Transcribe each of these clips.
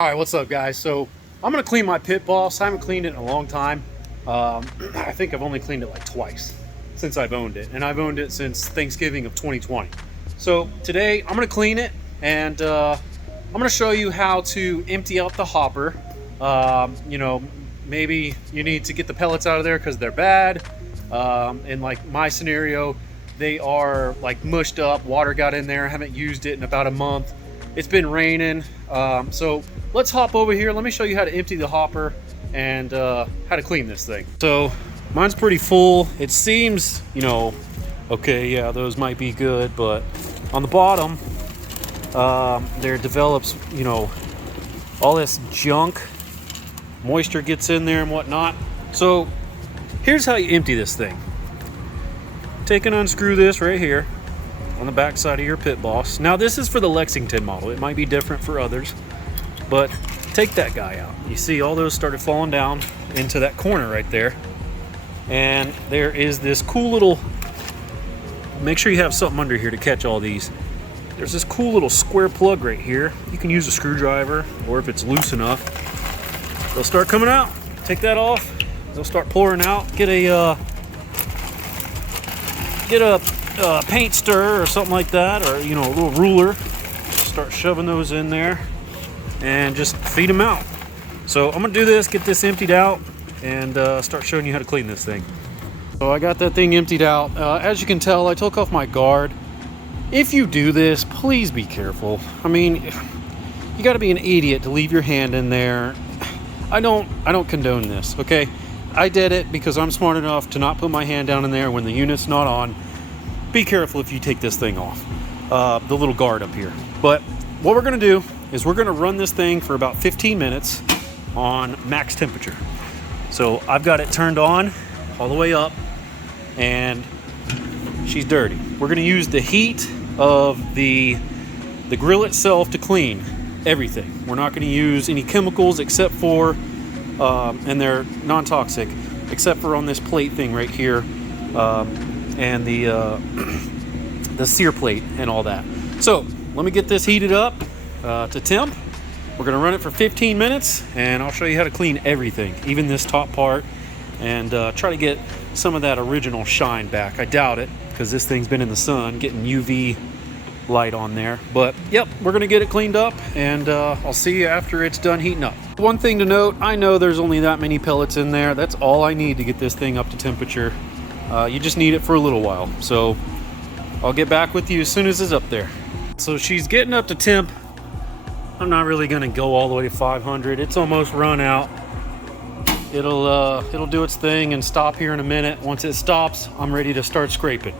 All right, what's up, guys? So I'm gonna clean my pit boss. I haven't cleaned it in a long time. I think I've only cleaned it like twice since I've owned it, and I've owned it since Thanksgiving of 2020. So today I'm gonna clean it, and I'm gonna show you how to empty out the hopper. Maybe you need to get the pellets out of there because they're bad. In like my scenario, they are like mushed up. Water got in there. I haven't used it in about a month. It's been raining, so let's hop over here. Let me show you how to empty the hopper and how to clean this thing. So mine's pretty full. It seems, okay, yeah, those might be good, but on the bottom, there develops, all this junk. Moisture gets in there and whatnot. So here's how you empty this thing. Take and unscrew this right here on the back side of your pit boss. Now this is for the Lexington model. It might be different for others, but take that guy out. You see all those started falling down into that corner right there. And there is this cool little, make sure you have something under here to catch all these. There's this cool little square plug right here. You can use a screwdriver, or if it's loose enough, they'll start coming out. Take that off. They'll start pouring out. Get a paint stir or something like that, or a little ruler. Start shoving those in there and just feed them out. So I'm gonna do this, get this emptied out, and start showing you how to clean this thing. So I got that thing emptied out. As you can tell, I took off my guard. If you do this, please be careful. I mean, you got to be an idiot to leave your hand in there. I don't condone this, okay? I did it because I'm smart enough to not put my hand down in there when the unit's not on. Be careful if you take this thing off, the little guard up here. But what we're gonna do is we're gonna run this thing for about 15 minutes on max temperature. So I've got it turned on all the way up, and she's dirty. We're gonna use the heat of the grill itself to clean everything. We're not gonna use any chemicals except for, and they're non-toxic, except for on this plate thing right here, and the sear plate and all that. So let me get this heated up to temp. We're gonna run it for 15 minutes, and I'll show you how to clean everything, even this top part, and try to get some of that original shine back. I doubt it, because this thing's been in the sun getting UV light on there. But yep, we're gonna get it cleaned up, and I'll see you after it's done heating up. One thing to note, I know there's only that many pellets in there. That's all I need to get this thing up to temperature. You just need it for a little while. So I'll get back with you as soon as it's up there. So she's getting up to temp. I'm not really gonna go all the way to 500. It's almost run out. It'll do its thing and stop here in a minute. Once it stops, I'm ready to start scraping.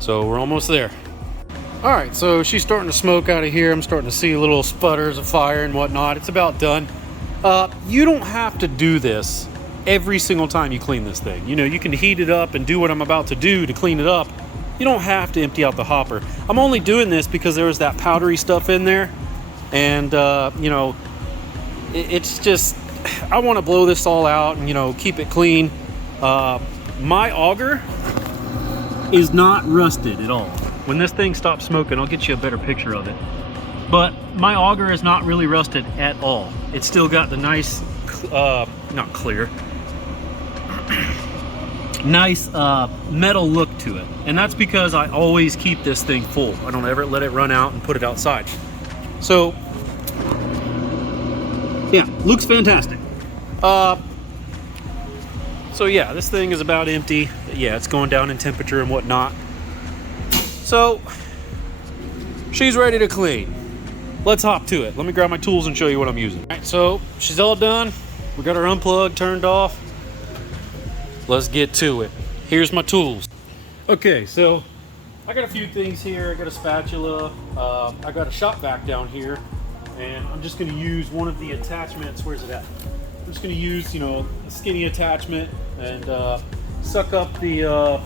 So we're almost there. All right, so she's starting to smoke out of here. I'm starting to see little sputters of fire and whatnot. It's about done. You don't have to do this every single time you clean this thing. You can heat it up and do what I'm about to do to clean it up. You don't have to empty out the hopper. I'm only doing this because there was that powdery stuff in there, and it's just, I want to blow this all out and keep it clean. My auger is not rusted at all. When this thing stops smoking, I'll get you a better picture of it. But my auger is not really rusted at all. It's still got the nice, not clear, nice metal look to it. And that's because I always keep this thing full. I don't ever let it run out and put it outside. So, yeah, looks fantastic. So yeah, this thing is about empty. Yeah, it's going down in temperature and whatnot. So, she's ready to clean. Let's hop to it. Let me grab my tools and show you what I'm using. All right, so she's all done. We got her unplugged, turned off. Let's get to it. Here's my tools. Okay, so I got a few things here. I got a spatula. I got a shop vac down here, and I'm just gonna use one of the attachments. Where's it at? I'm just gonna use, a skinny attachment and suck up the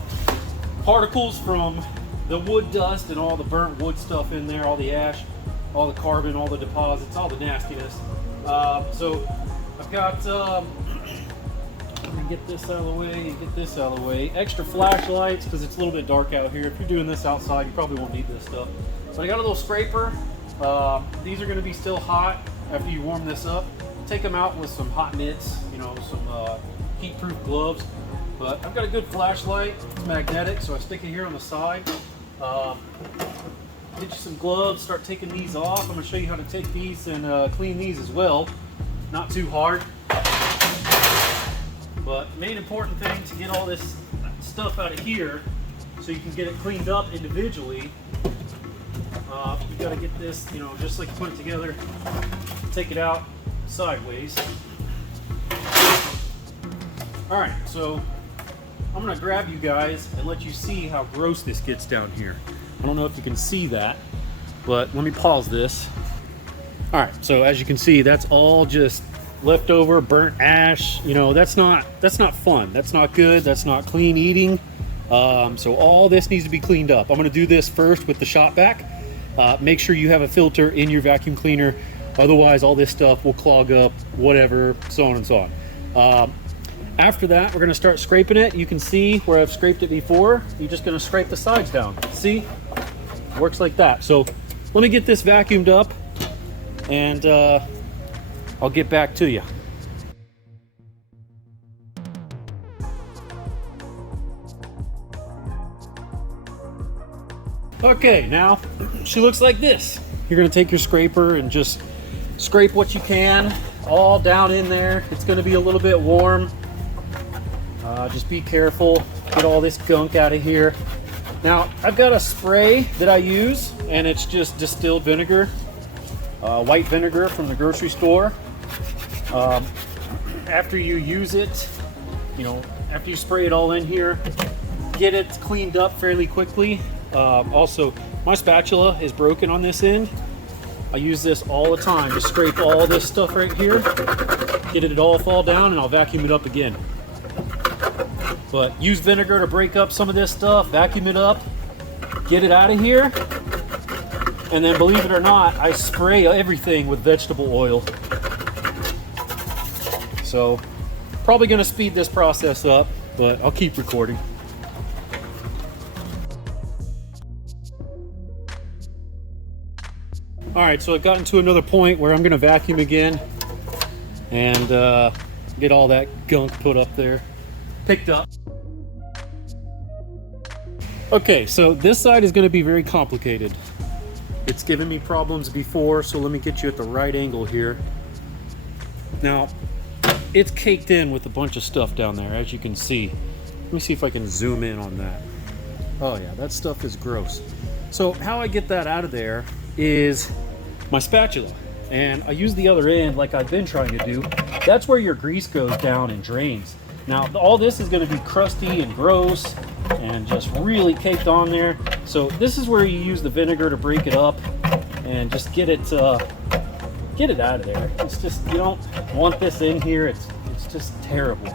particles from the wood dust and all the burnt wood stuff in there, all the ash, all the carbon, all the deposits, all the nastiness. So I've got, let me get this out of the way and get this out of the way. Extra flashlights, because it's a little bit dark out here. If you're doing this outside, you probably won't need this stuff. But I got a little scraper. These are going to be still hot. after you warm this up. Take them out with some hot mitts, you know, some heat-proof gloves. But I've got a good flashlight. It's magnetic, so I stick it here on the side. Get you some gloves, start taking these off. I'm going to show you how to take these and clean these as well. Not too hard. But main important thing to get all this stuff out of here so you can get it cleaned up individually. You got to get this, you know, just like you put it together, take it out sideways. All right, so I'm going to grab you guys and let you see how gross this gets down here. I don't know if you can see that, but let me pause this. All right, so as you can see, that's all just leftover burnt ash. You know, that's not fun. That's not good. That's not clean eating. So all this needs to be cleaned up. I'm going to do this first with the shop vac. Make sure you have a filter in your vacuum cleaner. Otherwise, all this stuff will clog up, whatever, so on and so on. After that, we're going to start scraping it. You can see where I've scraped it before. You're just going to scrape the sides down. See? Works like that. So let me get this vacuumed up and I'll get back to you. Okay, now she looks like this. You're going to take your scraper and just scrape what you can all down in there. It's going to be a little bit warm. Just be careful, get all this gunk out of here. Now, I've got a spray that I use, and it's just distilled vinegar, white vinegar from the grocery store. After you use it, you know, after you spray it all in here, get it cleaned up fairly quickly. Also, my spatula is broken on this end. I use this all the time to scrape all this stuff right here, get it all fall down, and I'll vacuum it up again. But use vinegar to break up some of this stuff, vacuum it up, get it out of here, and then believe it or not, I spray everything with vegetable oil. So, probably going to speed this process up, but I'll keep recording. Alright, so I've gotten to another point where I'm going to vacuum again and get all that gunk put up there, picked up. Okay, so this side is going to be very complicated. It's given me problems before, so let me get you at the right angle here. Now, it's caked in with a bunch of stuff down there, as you can see. Let me see if I can zoom in on that. Oh yeah, that stuff is gross. So how I get that out of there is my spatula. And I use the other end like I've been trying to do. That's where your grease goes down and drains. Now, all this is going to be crusty and gross and just really caked on there. So this is where you use the vinegar to break it up and just get it out of there. It's just, you don't want this in here. It's just terrible.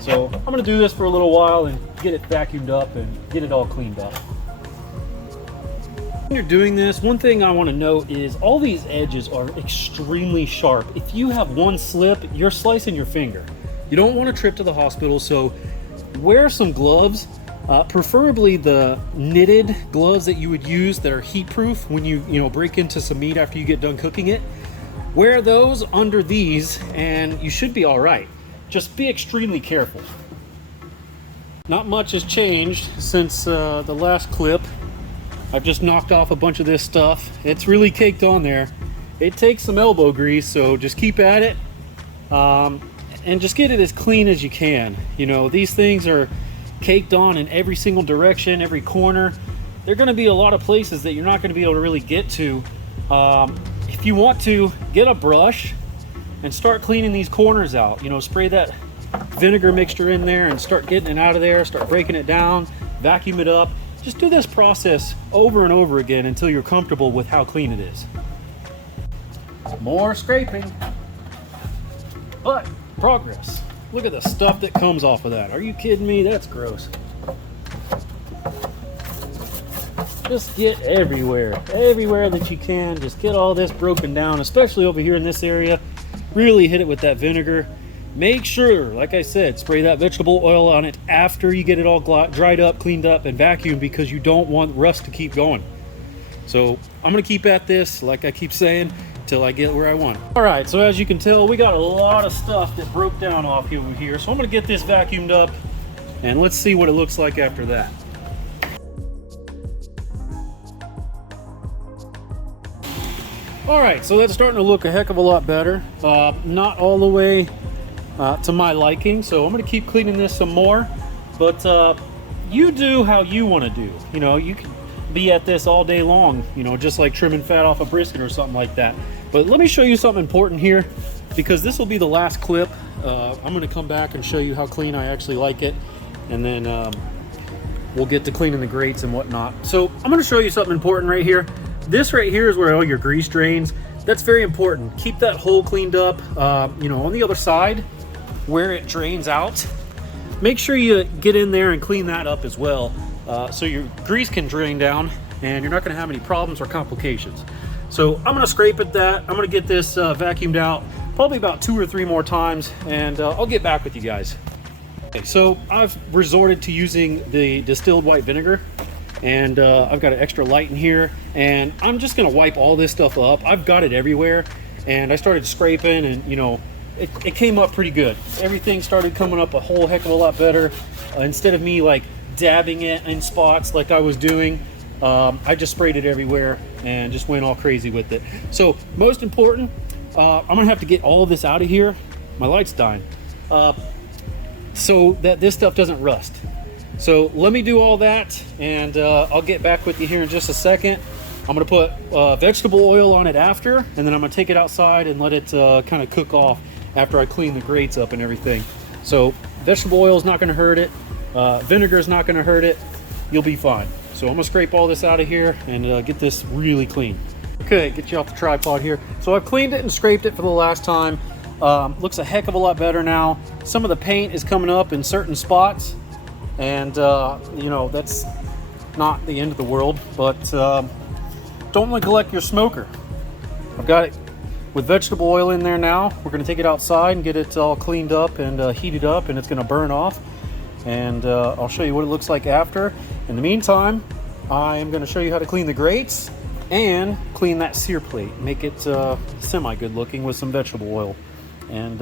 So I'm going to do this for a little while and get it vacuumed up and get it all cleaned up. When you're doing this, one thing I want to note is all these edges are extremely sharp. If you have one slip, you're slicing your finger. You don't want a trip to the hospital, so wear some gloves, preferably the knitted gloves that you would use that are heat proof when you break into some meat after you get done cooking it. Wear those under these and you should be all right. Just be extremely careful. Not much has changed since the last clip. I've just knocked off a bunch of this stuff. It's really caked on there. It takes some elbow grease, so just keep at it. And just get it as clean as you can. You know, these things are caked on in every single direction, every corner. There are going to be a lot of places that you're not going to be able to really get to. If you want to, get a brush and start cleaning these corners out. You know, spray that vinegar mixture in there and start getting it out of there, start breaking it down, vacuum it up. Just do this process over and over again until you're comfortable with how clean it is. More scraping, but progress. Look at the stuff that comes off of that. Are you kidding me? That's gross. Just get everywhere that you can. Just get all this broken down, especially over here in this area. Really hit it with that vinegar. Make sure, like I said, spray that vegetable oil on it after you get it all dried up, cleaned up, and vacuumed, because you don't want rust to keep going. So I'm going to keep at this, like I keep saying. till I get where I want it. All right, so as you can tell, we got a lot of stuff that broke down off over here. So I'm gonna get this vacuumed up and let's see what it looks like after that. All right, so that's starting to look a heck of a lot better. Not all the way to my liking, so I'm gonna keep cleaning this some more, but you do how you wanna do. You know, you can be at this all day long, you know, just like trimming fat off a brisket or something like that. But let me show you something important here, because this will be the last clip. I'm gonna come back and show you how clean I actually like it, and then we'll get to cleaning the grates and whatnot. So I'm gonna show you something important right here. This right here is where all your grease drains. That's very important. Keep that hole cleaned up. You know, on the other side where it drains out, make sure you get in there and clean that up as well, so your grease can drain down and you're not going to have any problems or complications. So I'm going to scrape at that. I'm going to get this vacuumed out probably about 2 or 3 more times, and I'll get back with you guys. Okay, so I've resorted to using the distilled white vinegar, and I've got an extra light in here, and I'm just gonna wipe all this stuff up. I've got it everywhere, and I started scraping, and you know, it came up pretty good. Everything started coming up a whole heck of a lot better. Instead of me like dabbing it in spots like I was doing, I just sprayed it everywhere and just went all crazy with it. So most important, I'm gonna have to get all of this out of here. My light's dying, so that this stuff doesn't rust. So let me do all that, and I'll get back with you here in just a second. I'm gonna put vegetable oil on it after, and then I'm gonna take it outside and let it kind of cook off after I clean the grates up and everything. So vegetable oil is not gonna hurt it. Vinegar is not gonna hurt it. You'll be fine. So I'm gonna scrape all this out of here and get this really clean. Okay, get you off the tripod here. So I've cleaned it and scraped it for the last time. Looks a heck of a lot better now. Some of the paint is coming up in certain spots, and you know, that's not the end of the world, but don't neglect your smoker. I've got it with vegetable oil in there now. We're going to take it outside and get it all cleaned up and heated up, and it's going to burn off, and I'll show you what it looks like after. In the meantime, I'm going to show you how to clean the grates and clean that sear plate, make it semi good looking with some vegetable oil. And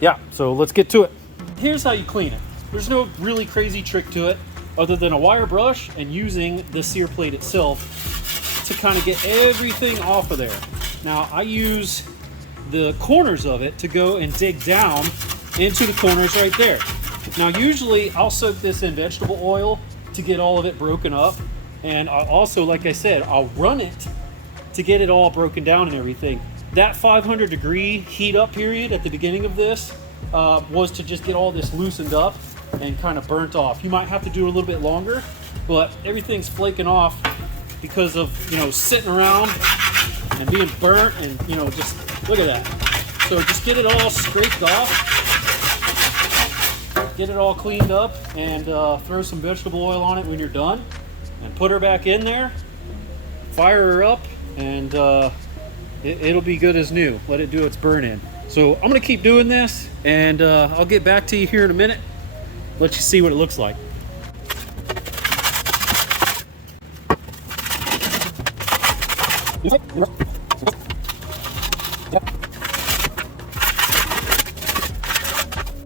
yeah, so let's get to it. Here's how you clean it. There's no really crazy trick to it other than a wire brush and using the sear plate itself to kind of get everything off of there. Now I use the corners of it to go and dig down into the corners right there. Now usually I'll soak this in vegetable oil to get all of it broken up, and I'll also, like I said, I'll run it to get it all broken down and everything. That 500-degree heat up period at the beginning of this was to just get all this loosened up and kind of burnt off. You might have to do a little bit longer, but everything's flaking off because of, you know, sitting around and being burnt, and you know, just look at that. So just get it all scraped off, get it all cleaned up, and throw some vegetable oil on it when you're done, and put her back in there, fire her up, and it'll be good as new. Let it do its burn in. So I'm gonna keep doing this, and I'll get back to you here in a minute, let you see what it looks like.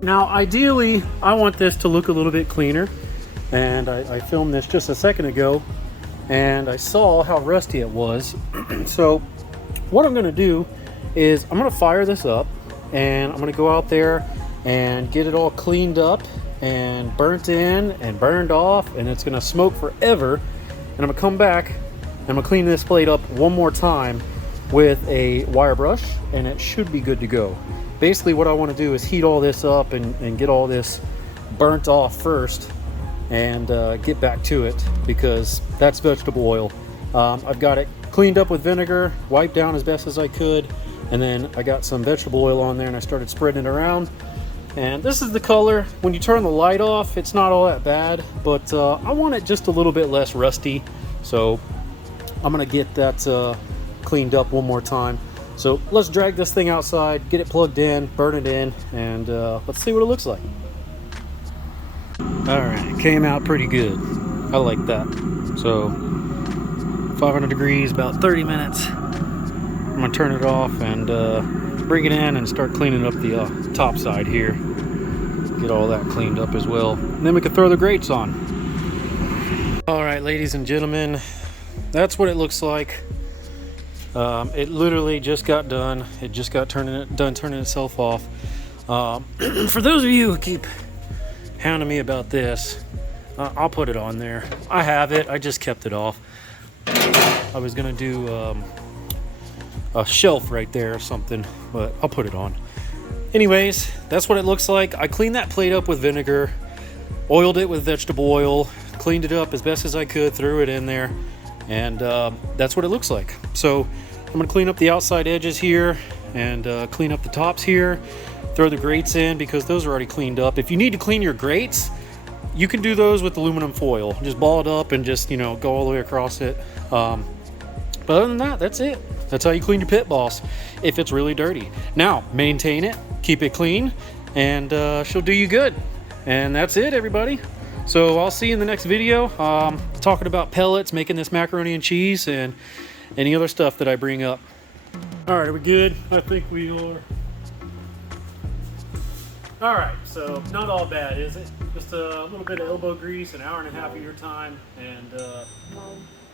Now ideally I want this to look a little bit cleaner, and I filmed this just a second ago and I saw how rusty it was. So what I'm going to do is I'm going to fire this up, and I'm going to go out there and get it all cleaned up and burnt in and burned off, and it's going to smoke forever. And I'm going to come back and I'm going to clean this plate up one more time with a wire brush, and it should be good to go. Basically what I want to do is heat all this up and get all this burnt off first, and get back to it, because that's vegetable oil. I've got it cleaned up with vinegar, wiped down as best as I could, and then I got some vegetable oil on there and I started spreading it around. And this is the color. When you turn the light off, it's not all that bad, but I want it just a little bit less rusty, so I'm gonna get that cleaned up one more time. So let's drag this thing outside, get it plugged in, burn it in, and let's see what it looks like. All right, it came out pretty good. I like that. So 500 degrees, about 30 minutes. I'm gonna turn it off and bring it in and start cleaning up the top side here. Get all that cleaned up as well. And then we can throw the grates on. All right, ladies and gentlemen, that's what it looks like. It literally just got done. It just got done turning itself off. For those of you who keep hounding me about this, I'll put it on there. I have it. I just kept it off. I was gonna do a shelf right there or something, but I'll put it on. Anyways, that's what it looks like. I cleaned that plate up with vinegar, oiled it with vegetable oil, cleaned it up as best as I could, threw it in there, and that's what it looks like. So I'm gonna clean up the outside edges here and clean up the tops here, throw the grates in because those are already cleaned up. If you need to clean your grates, you can do those with aluminum foil. Just ball it up and just, go all the way across it. But other than that, that's it. That's how you clean your pit boss if it's really dirty. Now, maintain it, keep it clean, and she'll do you good. And that's it, everybody. So I'll see you in the next video, talking about pellets, making this macaroni and cheese, and any other stuff that I bring up. All right, are we good? I think we are. All right, so not all bad, is it? Just a little bit of elbow grease, an hour and a half of your time, and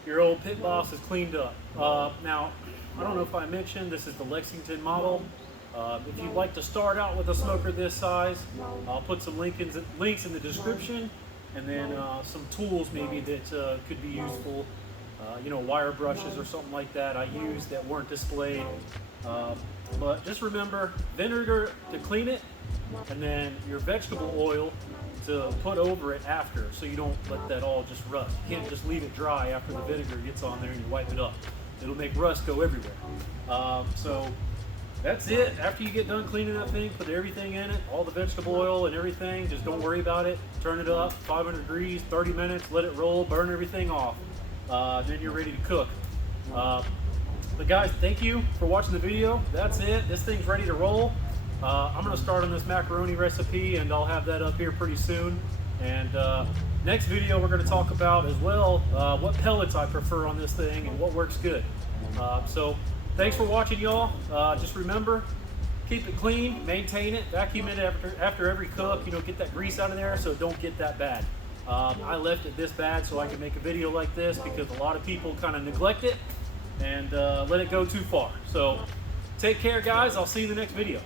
your old pit boss is cleaned up. Now, I don't know if I mentioned, this is the Lexington model. If you'd like to start out with a smoker this size, I'll put some links in the description, and then some tools maybe that could be useful. Wire brushes or something like that I used that weren't displayed. But just remember, vinegar to clean it, and then your vegetable oil to put over it after, so you don't let that all just rust. You can't just leave it dry after the vinegar gets on there and you wipe it up. It'll make rust go everywhere. So that's it. After you get done cleaning that thing, put everything in it, all the vegetable oil and everything. Just don't worry about it. Turn it up, 500 degrees, 30 minutes, let it roll, burn everything off. Then you're ready to cook. But guys, thank you for watching the video. That's it. This thing's ready to roll. I'm going to start on this macaroni recipe, and I'll have that up here pretty soon. And next video, we're going to talk about as well what pellets I prefer on this thing and what works good. So thanks for watching, y'all. Just remember, keep it clean, maintain it, vacuum it after every cook. Get that grease out of there so it don't get that bad. I left it this bad so I can make a video like this because a lot of people kind of neglect it and let it go too far. So take care, guys. I'll see you in the next video.